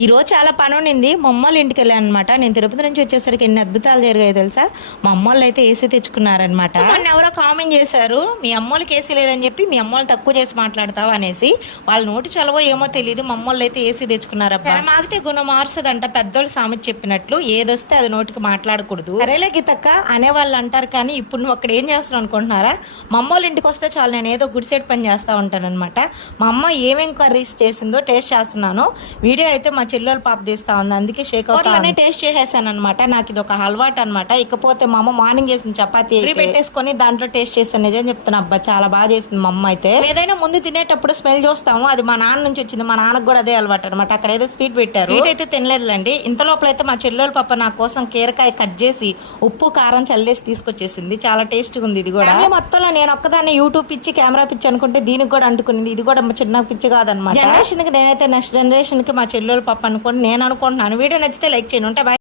ఈ రోజు చాలా పని ఉండింది. మా అమ్మోళ్ళ ఇంటికి వెళ్ళాను అనమాట నేను తిరుపతి నుంచి వచ్చేసరికి ఎన్ని అద్భుతాలు జరిగాయి తెలుసా? మా అమ్మోళ్ళు అయితే ఏసీ తెచ్చుకున్నారనమాట మొన్న ఎవరో కామెంట్ చేశారు మీ అమ్మోళ్ళకి ఏసీ లేదని చెప్పి మీ అమ్మోళ్ళు తక్కువ చేసి మాట్లాడతావు? అనేసి. వాళ్ళ నోటి చలవో ఏమో తెలియదు మా అమ్మోళ్ళు అయితే ఏసీ తెచ్చుకున్నారబ్బా. మాగితే గుణం మార్చదంట పెద్దోళ్ళు సామెత చెప్పినట్లు. ఏదొస్తే అది నోటికి మాట్లాడకూడదు. అరేలే గీతక్క అనేవాళ్ళు అంటారు కానీ ఇప్పుడు నువ్వు అక్కడ ఏం చేస్తున్నావు అనుకుంటున్నారా? మా అమ్మోళ్ళ ఇంటికి వస్తే చాలు నేను ఏదో గుడిసెట్ పని చేస్తూ ఉంటాను అనమాట మా అమ్మ ఏమేం కర్రీస్ చేసిందో టేస్ట్ చేస్తున్నాను. వీడియో అయితే మా చెల్లెలు పాప తీస్తా ఉంది. అందుకే షేక్ అవుతానే టేస్ట్ చేసేసాను అనమాట నాకు ఇది ఒక అలవాటు అనమాట ఇకపోతే మా అమ్మ మార్నింగ్ చేసిన చపాతీ పెట్టేసుకొని దాంట్లో టేస్ట్ చేస్తాను. నిజం చెప్తున్నా అబ్బా చాలా బాగా చేసింది మా అమ్మ అయితే. ఏదైనా ముందు తినేటప్పుడు స్మెల్ చూస్తాము. అది మా నాన్న నుంచి వచ్చింది. మా నాన్నకు కూడా అదే అలవాటు అనమాట అక్కడ ఏదో స్వీట్ పెట్టారు. స్వీట్ అయితే తినలేదులేండి. ఇంత లోపల అయితే మా చెల్లెలు పాప నా కోసం కీరకాయ కట్ చేసి ఉప్పు కారం చల్లేసి తీసుకొచ్చేసింది. చాలా టేస్ట్గా ఉంది ఇది కూడా. మొత్తంలో నేను ఒక్కదాన్ని యూట్యూబ్ పిచ్చి కెమెరా పిచ్చి అనుకుంటే దీనికి కూడా అంటుకునింది. ఇది కూడా చిన్న పిచ్చి కాదనమాట జనరేషన్కి నేనైతే నెక్స్ట్ జనరేషన్కి మా చెల్లెలు పాప అనుకోండి నేను అనుకుంటున్నాను వీడియో నచ్చితే లైక్ చేయండి. ఉంటే బాయ్.